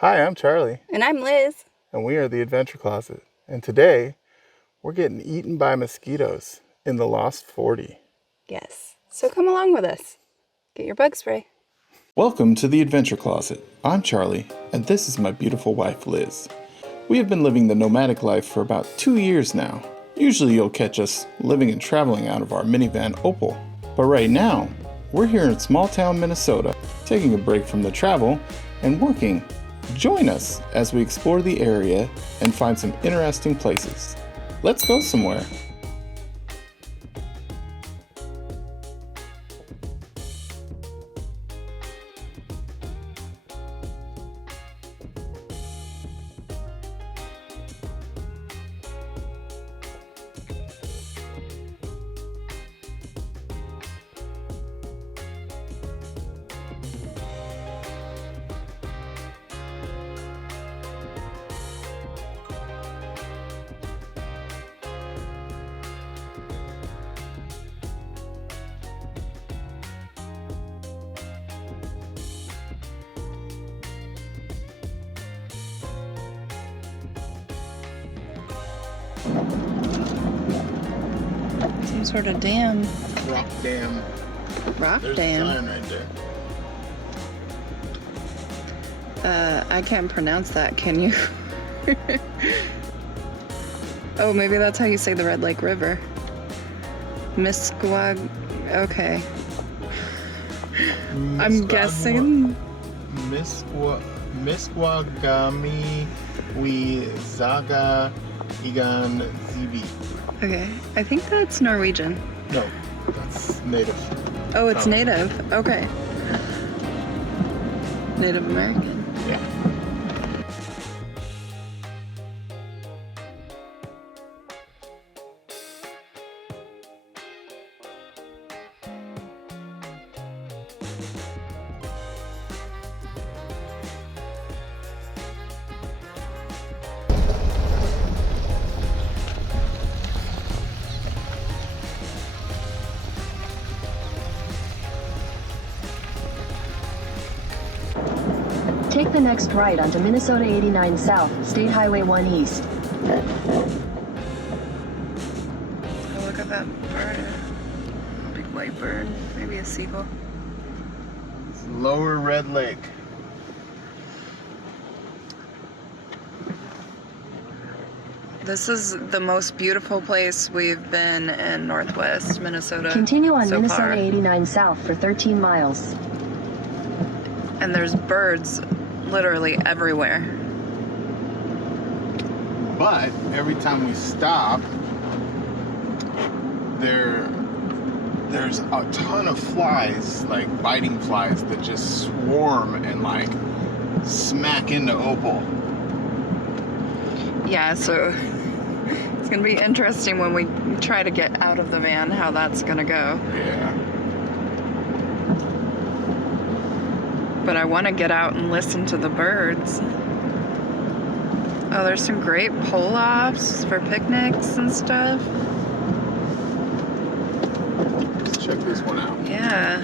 Hi, I'm Charlie. And I'm Liz. And we are the Adventure Closet. And today, we're getting eaten by mosquitoes in the Lost 40. Yes. So come along with us. Get your bug spray. Welcome to the Adventure Closet. I'm Charlie, and this is my beautiful wife, Liz. We have been living the nomadic life for about 2 years now. Usually you'll catch us living and traveling out of our minivan, Opal. But right now, we're here in small town Minnesota, taking a break from the travel and working. Join us as we explore the area and find some interesting places. Let's go somewhere. Some sort of dam. Rock dam. Rock There's dam. a sign right there. I can't pronounce that, can you? Oh, maybe that's how you say the Red Lake River. Okay. I'm guessing. Misquagami Wizaga Igan Zibi. Okay. I think that's Norwegian. No, that's native. Oh, it's native. Okay. Native American. Yeah. Take the next right onto Minnesota 89 South, State Highway 1 East. Oh, look at that bird. Big white bird. Maybe a seagull. It's Lower Red Lake. This is the most beautiful place we've been in Northwest Minnesota. Continue on so Minnesota far. 89 South for 13 miles. And there's birds literally everywhere. But every time we stop, there's a ton of flies, like biting flies, that just swarm and like smack into Opal. Yeah, so it's gonna be interesting when we try to get out of the van how that's gonna go. Yeah. But I want to get out and listen to the birds. Oh, there's some great pull-offs for picnics and stuff. Let's check this one out. Yeah.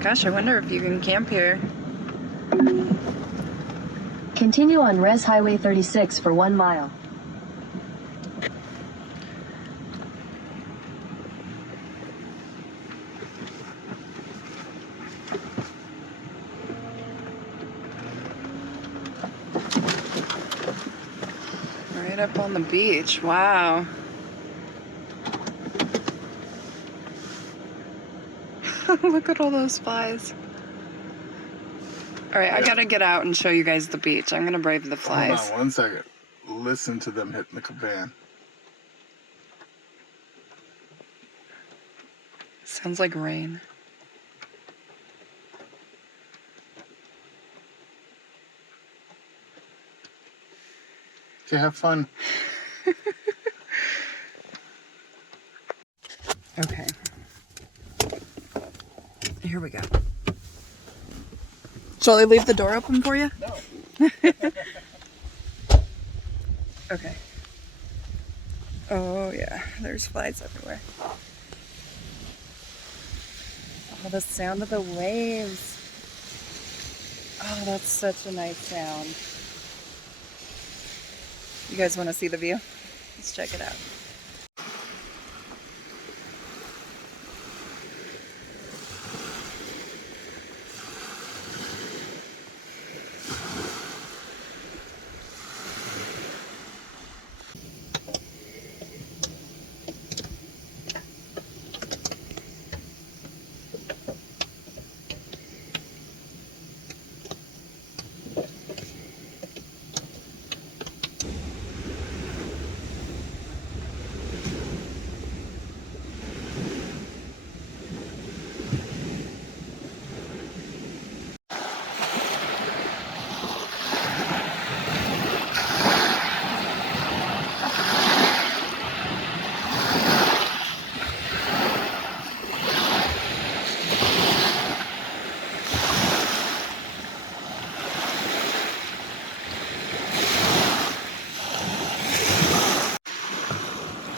Gosh, I wonder if you can camp here. Continue on Res Highway 36 for 1 mile. Right up on the beach. Wow. Look at all those flies. All right, I gotta get out and show you guys the beach. I'm gonna brave the flies. Hold on 1 second. Listen to them hitting the van. Sounds like rain. Okay, have fun. Okay. Here we go. Shall I leave the door open for you? No. Okay. Oh yeah, there's flies everywhere. Oh, the sound of the waves. Oh, that's such a nice sound. You guys want to see the view? Let's check it out.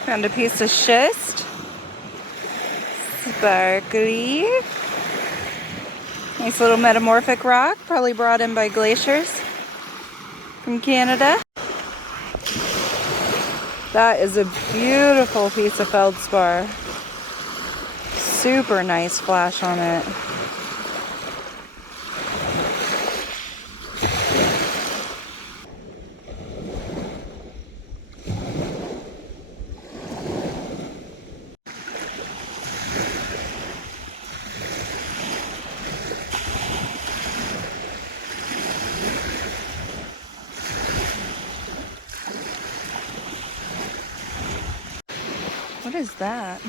Found a piece of schist. Sparkly. Nice little metamorphic rock, probably brought in by glaciers from Canada. That is a beautiful piece of feldspar. Super nice flash on it. What is that?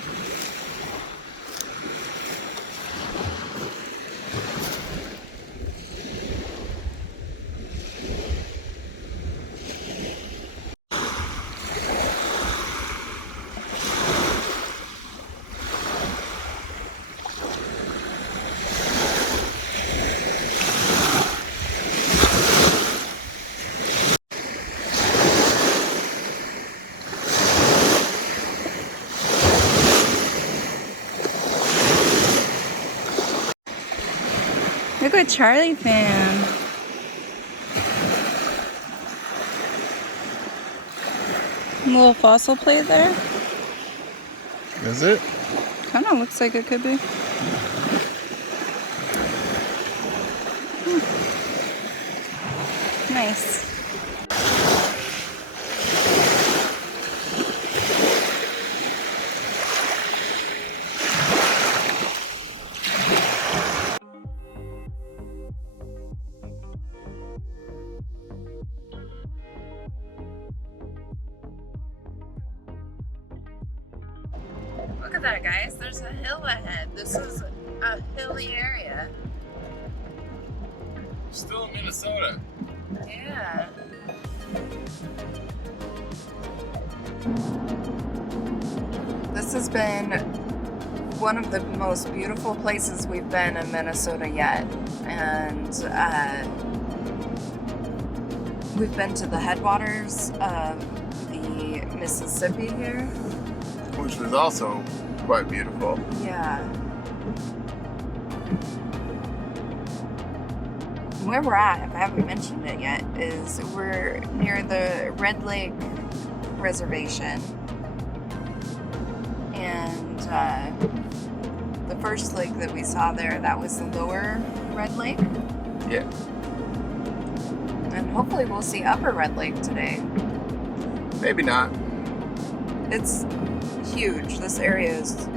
Look what Charlie found. A little fossil plate there. Is it? Kind of looks like it could be. Nice. Look at that, guys. There's a hill ahead. This is a hilly area. Still in Minnesota. Yeah. This has been one of the most beautiful places we've been in Minnesota yet. And we've been to the headwaters of the Mississippi here. Which was also quite beautiful. Yeah. Where we're at, if I haven't mentioned it yet, is we're near the Red Lake Reservation. And the first lake that we saw there, that was the lower Red Lake. Yeah. And hopefully we'll see upper Red Lake today. Maybe not. It's huge. This area is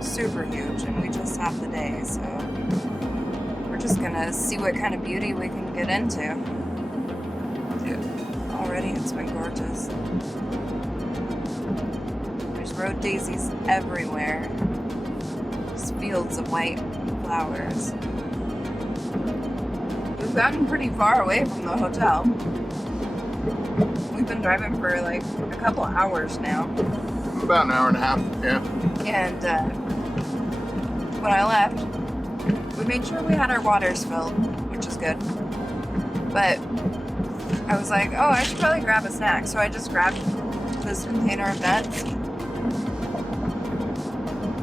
super huge, and we just have the day, so we're just gonna see what kind of beauty we can get into. Yeah. Already it's been gorgeous. There's road daisies everywhere. Just fields of white flowers. We've gotten pretty far away from the hotel. We've been driving for like a couple hours now. About an hour and a half, yeah. And when I left, we made sure we had our waters filled, which is good. But I was like, oh, I should probably grab a snack. So I just grabbed this container of nuts.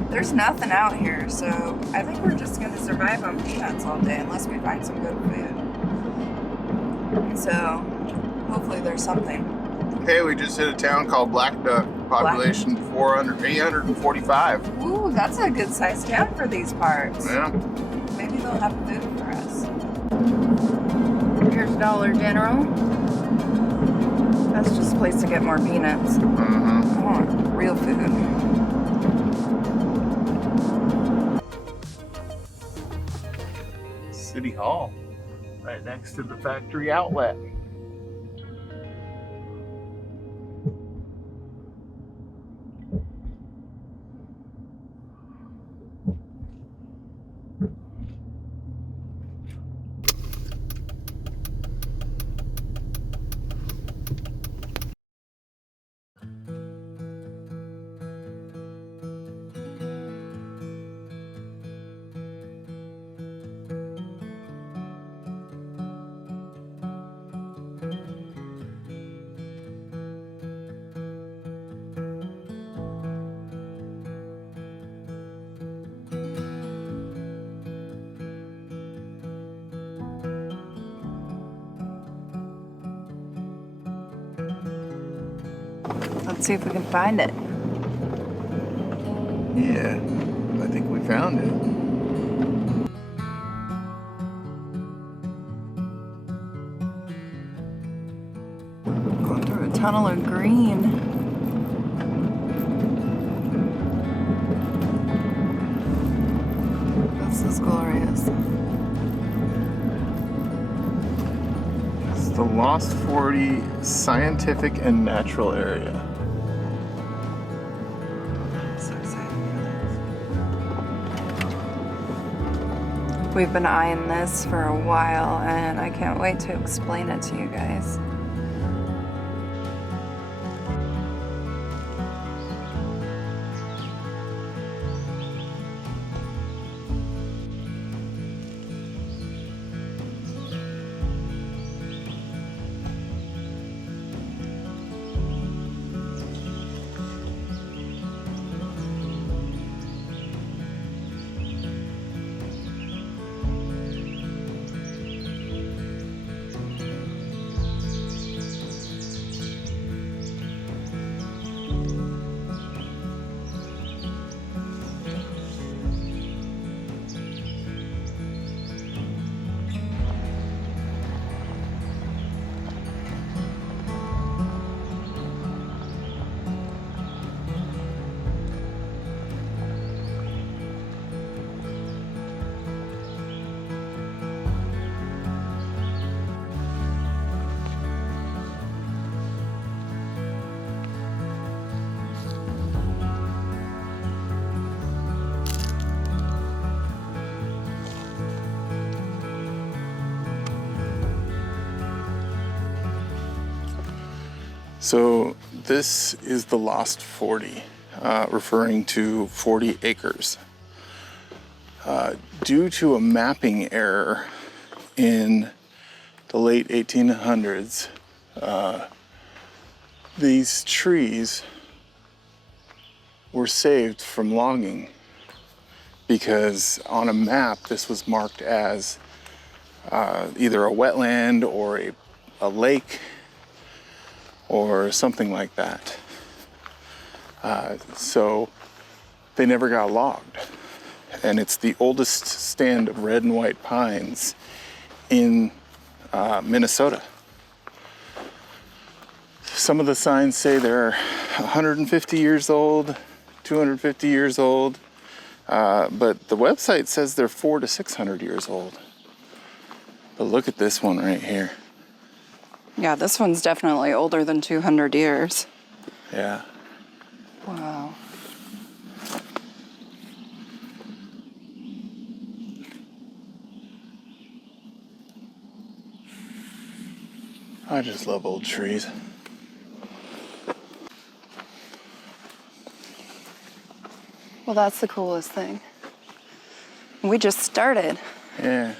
There's nothing out here, so I think we're just going to survive on peanuts all day unless we find some good food. So hopefully there's something. Hey, we just hit a town called Black Duck, population 845. Ooh, that's a good sized town for these parts. Yeah. Maybe they'll have food for us. Here's Dollar General. That's just a place to get more peanuts. Mm-hmm. I want real food. City Hall, right next to the factory outlet. Let's see if we can find it. Yeah, I think we found it. Going through a tunnel of green. This is glorious. It's the Lost 40 Scientific and Natural Area. So excited for this. We've been eyeing this for a while, and I can't wait to explain it to you guys. So this is the Lost 40, referring to 40 acres. Due to a mapping error in the late 1800s, these trees were saved from logging because on a map this was marked as either a wetland or a lake or something like that. So they never got logged. And it's the oldest stand of red and white pines in Minnesota. Some of the signs say they're 150 years old, 250 years old, but the website says they're 400 to 600 years old. But look at this one right here. Yeah, this one's definitely older than 200 years. Yeah. Wow. I just love old trees. Well, that's the coolest thing. We just started. Yeah.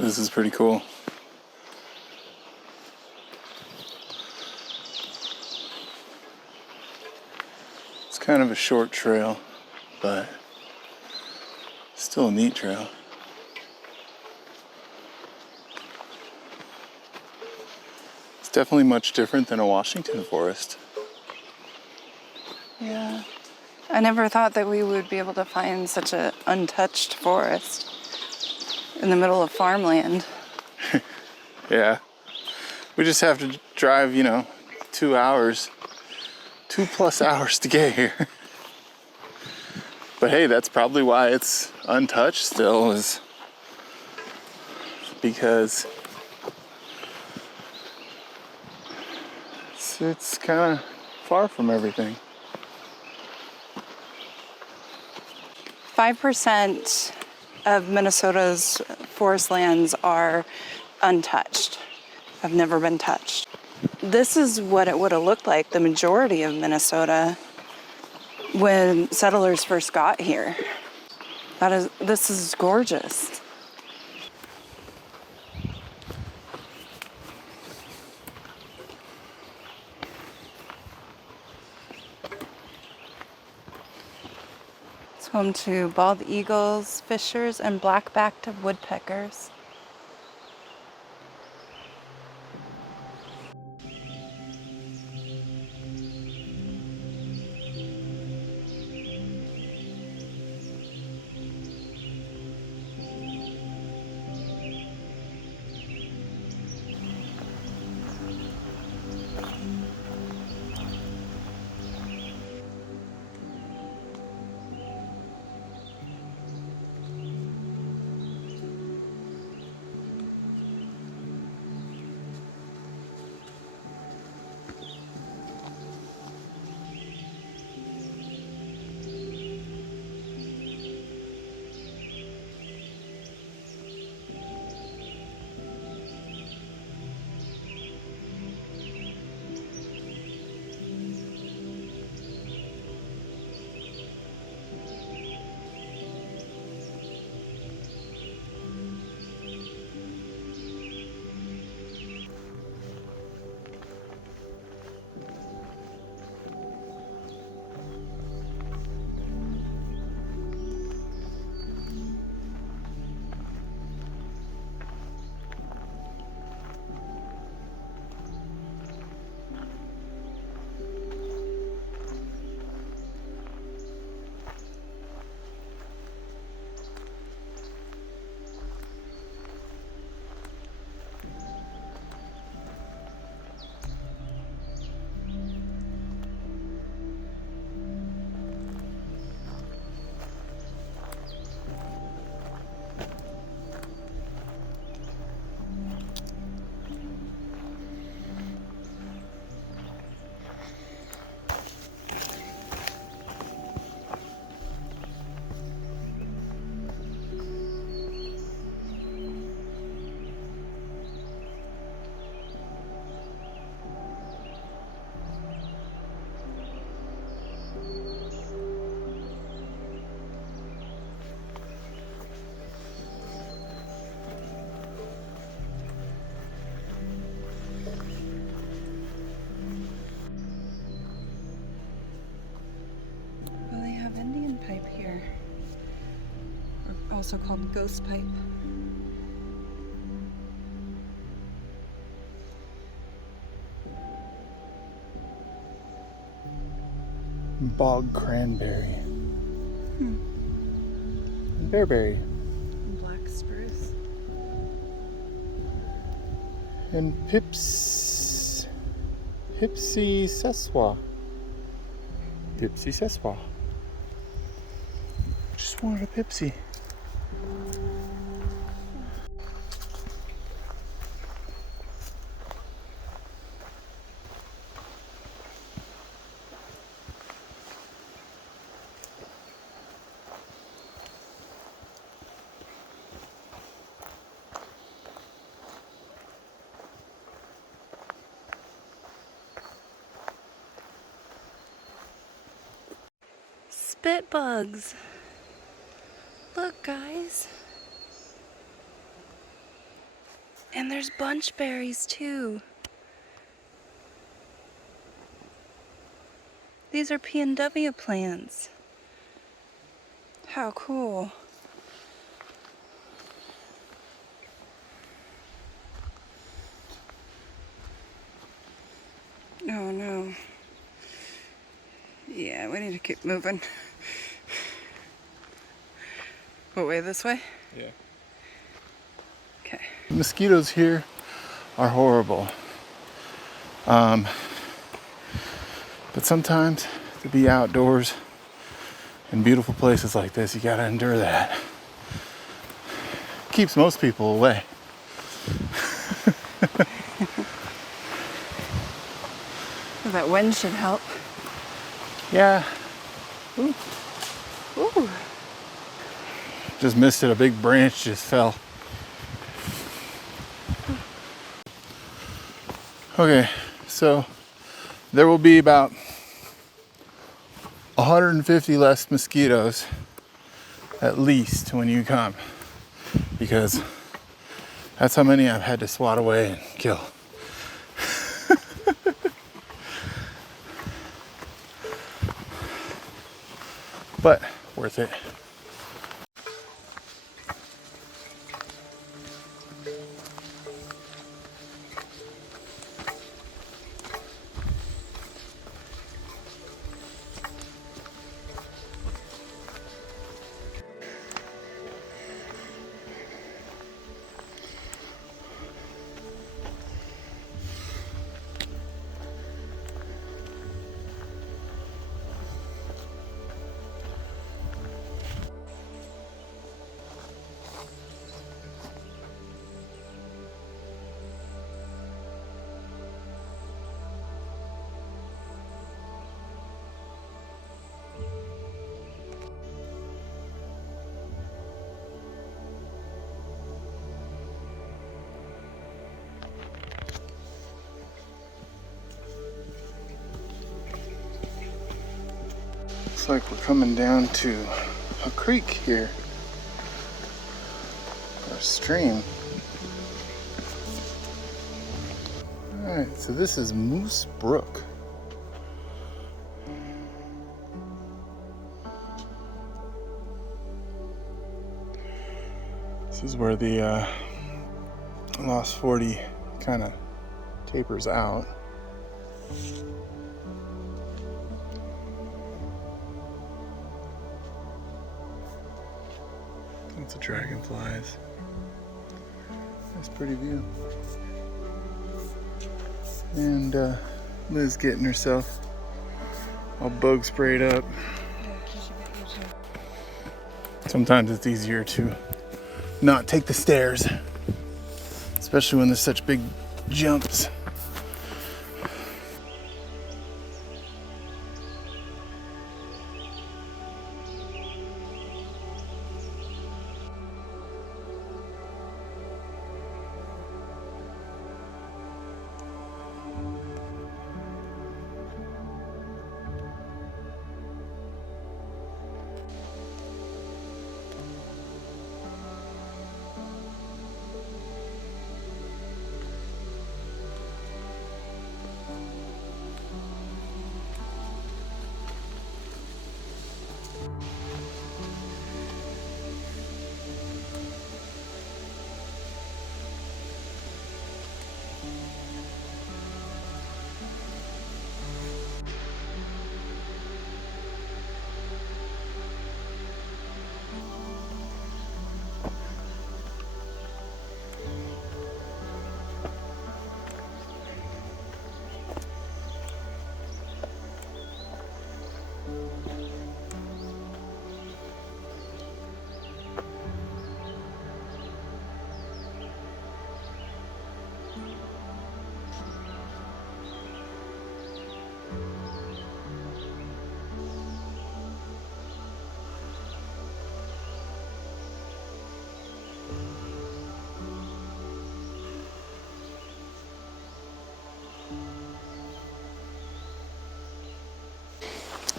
This is pretty cool. It's kind of a short trail, but still a neat trail. It's definitely much different than a Washington forest. Yeah. I never thought that we would be able to find such an untouched forest in the middle of farmland. Yeah. We just have to drive, 2 hours, 2+ hours to get here. But hey, that's probably why it's untouched still, is because it's kind of far from everything. 5% of Minnesota's forest lands are untouched, have never been touched. This is what it would have looked like, the majority of Minnesota, when settlers first got here. This is gorgeous. It's home to bald eagles, fishers, and black-backed woodpeckers. Pipe here, or also called ghost pipe. Bog cranberry. And bearberry. And black spruce. And Pipsy Seswa. Pipsy Seswa. Just wanted a Pipsy. Spit bugs. Look, guys. And there's bunch berries too. These are P&W plants. How cool. Oh no. Yeah, we need to keep moving. What way, this way? Yeah. Okay. Mosquitoes here are horrible. But sometimes to be outdoors in beautiful places like this, you gotta endure that. Keeps most people away. That wind should help. Yeah. Ooh. Just missed it. A big branch just fell. Okay, so there will be about 150 less mosquitoes at least when you come, because that's how many I've had to swat away and kill. But worth it. Looks like we're coming down to a creek here, or a stream. Alright, so this is Moose Brook. This is where the Lost 40 kind of tapers out. Lots of dragonflies. Nice pretty view. And Liz getting herself all bug sprayed up. Sometimes it's easier to not take the stairs, especially when there's such big jumps.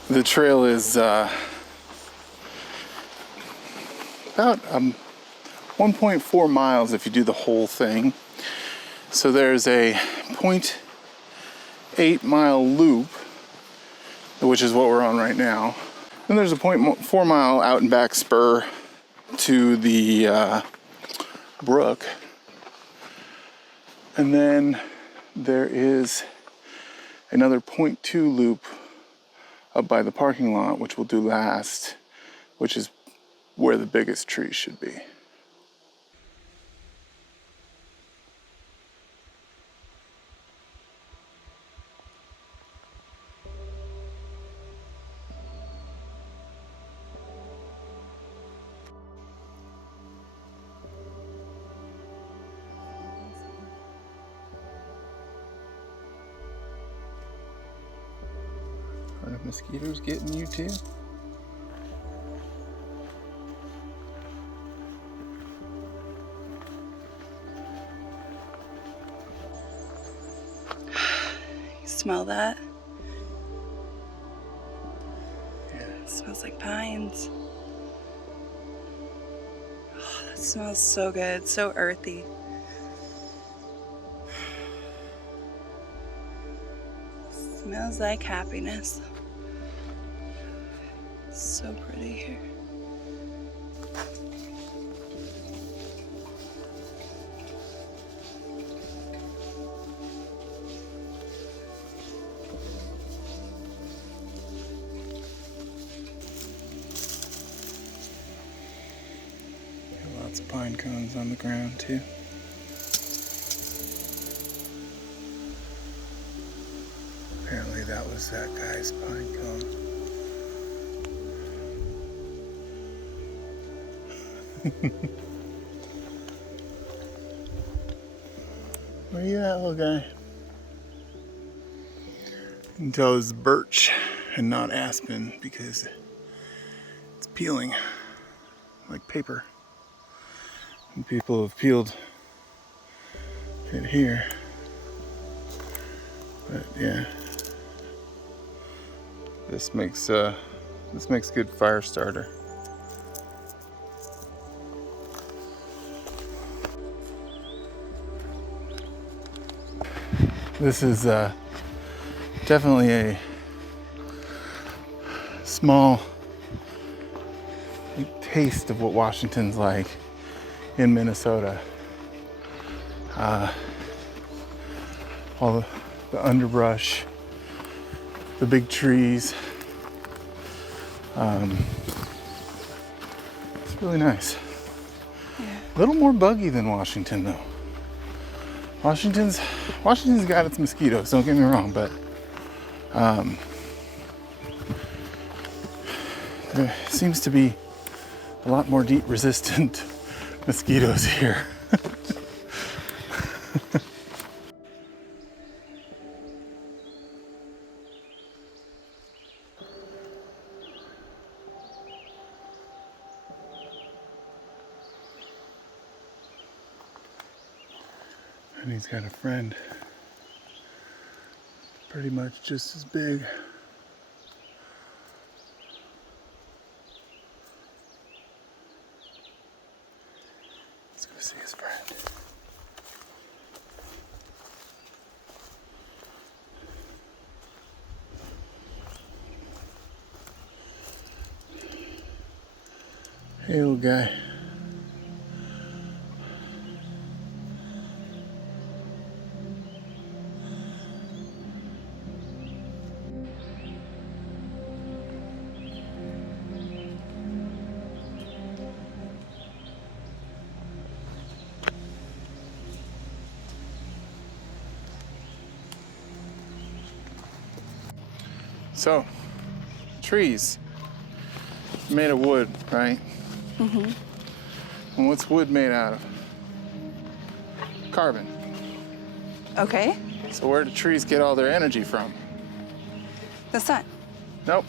The trail is about 1.4 miles if you do the whole thing. So there's a 0.8 mile loop, which is what we're on right now. And there's a 0.4 mile out and back spur to the brook. And then there is another 0.2 loop up by the parking lot, which we'll do last, which is where the biggest trees should be. Are the mosquitoes getting you too? Smell that? Yeah. It smells like pines. Oh, that smells so good, so earthy. Smells like happiness. So pretty here. Lots of pine cones on the ground too. Apparently that was that guy's pine cone. Where you at, little guy? You can tell it's birch and not aspen because it's peeling like paper. And people have peeled it here. But yeah. This makes good fire starter. This is definitely a small taste of what Washington's like in Minnesota. All the underbrush, the big trees. It's really nice. Yeah. A little more buggy than Washington though. Washington's got its mosquitoes, don't get me wrong, but there seems to be a lot more DEET resistant mosquitoes here. And he's got a friend pretty much just as big. Let's go see his friend. Hey, little guy. So, trees made of wood, right? Mm-hmm. And what's wood made out of? Carbon. Okay. So where do trees get all their energy from? The sun. Nope.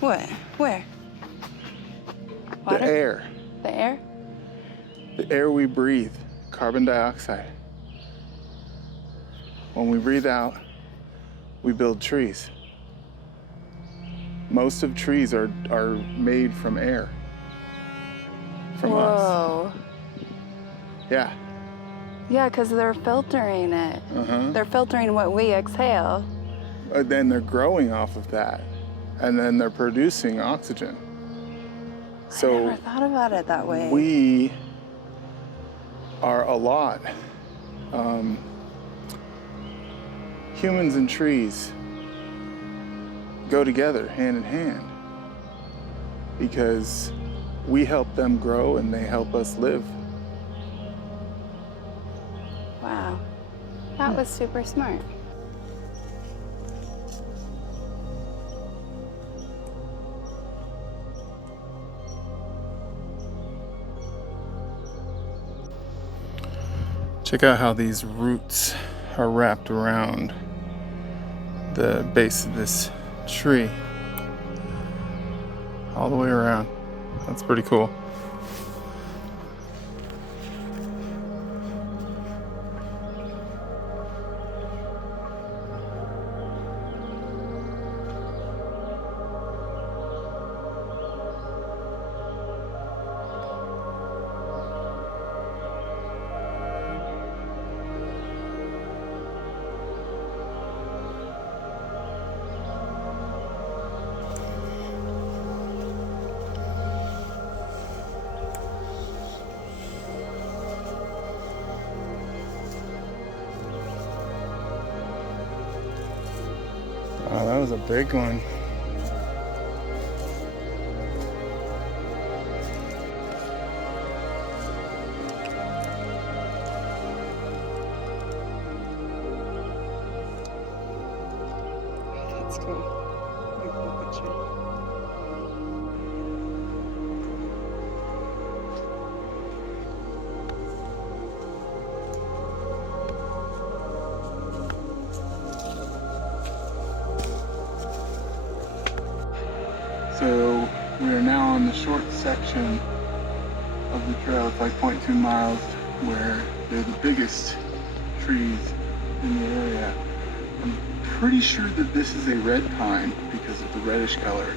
What? Where? Water? The air. The air? The air we breathe, carbon dioxide. When we breathe out, we build trees. Most of trees are made from air. From us. Whoa. Yeah. Yeah, because they're filtering it. They're filtering what we exhale. Then they're growing off of that, and then they're producing oxygen. So I never thought about it that way. we are a lot. Humans and trees go together hand in hand because we help them grow and they help us live. Wow. That was super smart. Check out how these roots are wrapped around the base of this tree. All the way around. That's pretty cool. Wow, that was a big one. That's cool. Really cool picture. So we are now on the short section of the trail. It's like 0.2 miles where they're the biggest trees in the area. I'm pretty sure that this is a red pine because of the reddish color,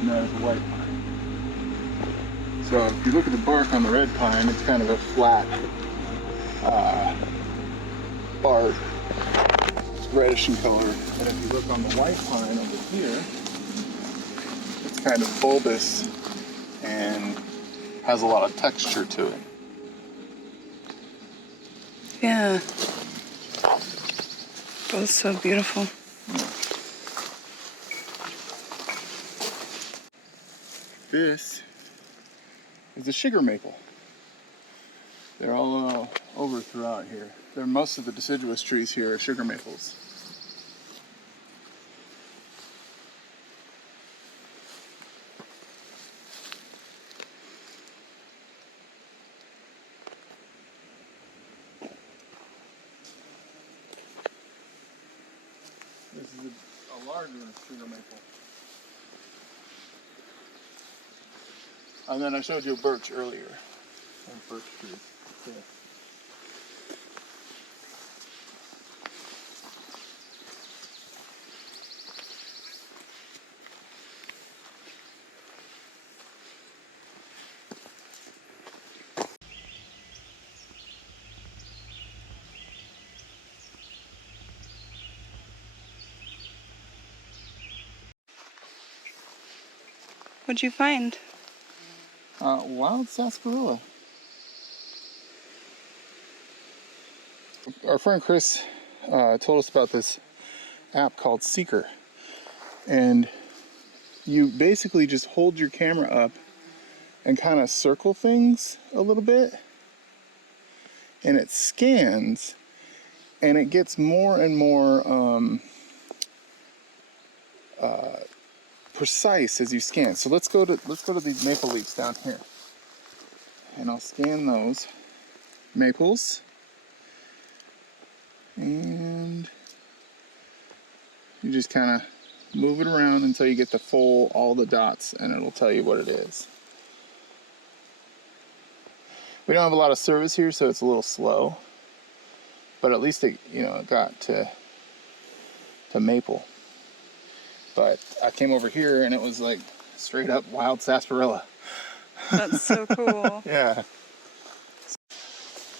and that is a white pine. So if you look at the bark on the red pine, it's kind of a flat bark. It's reddish in color. And if you look on the white pine over here, it's kind of bulbous and has a lot of texture to it. Yeah. Both so beautiful. This is a sugar maple. They're all over throughout here. Most of the deciduous trees here are sugar maples. This is a larger sugar maple. And then I showed you a birch earlier. A birch tree. Yeah. What'd you find? Wild sarsaparilla. Our friend Chris told us about this app called iSeekr, and you basically just hold your camera up and kind of circle things a little bit, and it scans, and it gets more and more precise as you scan. So let's go to these maple leaves down here, and I'll scan those maples, and you just kind of move it around until you get to all the dots, and it'll tell you what it is. We don't have a lot of service here, so it's a little slow, but at least it got to maple. But I came over here and it was like straight up wild sarsaparilla. That's so cool. Yeah.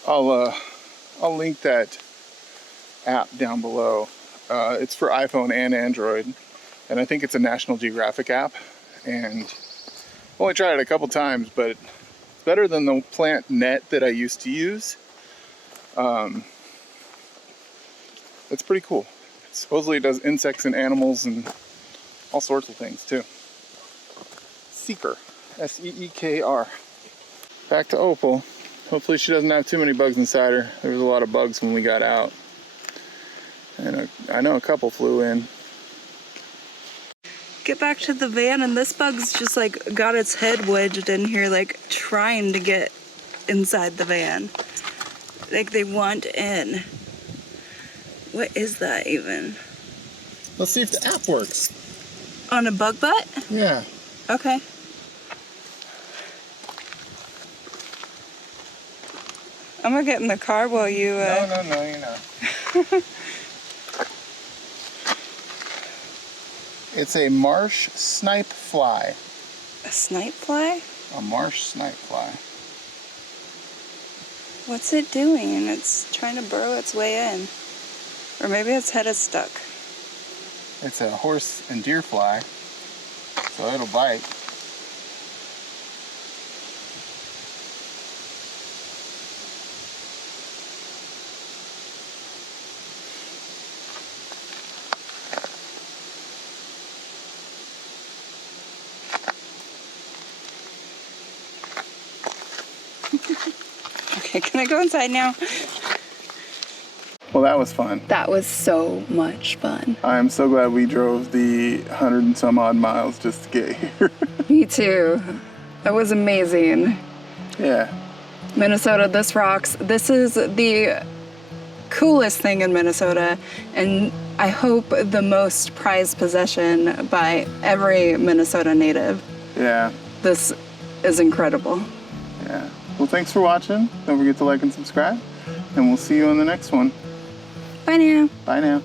I'll I'll link that app down below. It's for iPhone and Android, and I think it's a National Geographic app. And I've only tried it a couple times, but it's better than the plant net that I used to use. It's pretty cool. Supposedly it does insects and animals and all sorts of things too. Seekr, S-E-E-K-R. Back to Opal. Hopefully she doesn't have too many bugs inside her. There was a lot of bugs when we got out. And I know a couple flew in. Get back to the van, and this bug's just like got its head wedged in here, like trying to get inside the van. Like they want in. What is that even? Let's see if the app works. On a bug butt? Yeah. Okay. I'm gonna get in the car while you. No, you're not. It's a marsh snipe fly. A snipe fly? A marsh snipe fly. What's it doing? It's trying to burrow its way in. Or maybe its head is stuck. It's a horse and deer fly, so it'll bite. Okay, can I go inside now? Well, that was fun. That was so much fun. I am so glad we drove the 100 and some odd miles just to get here. Me too. That was amazing. Yeah. Minnesota, this rocks. This is the coolest thing in Minnesota, and I hope the most prized possession by every Minnesota native. Yeah. This is incredible. Yeah. Well, thanks for watching. Don't forget to like and subscribe, and we'll see you on the next one. Bye now. Bye now.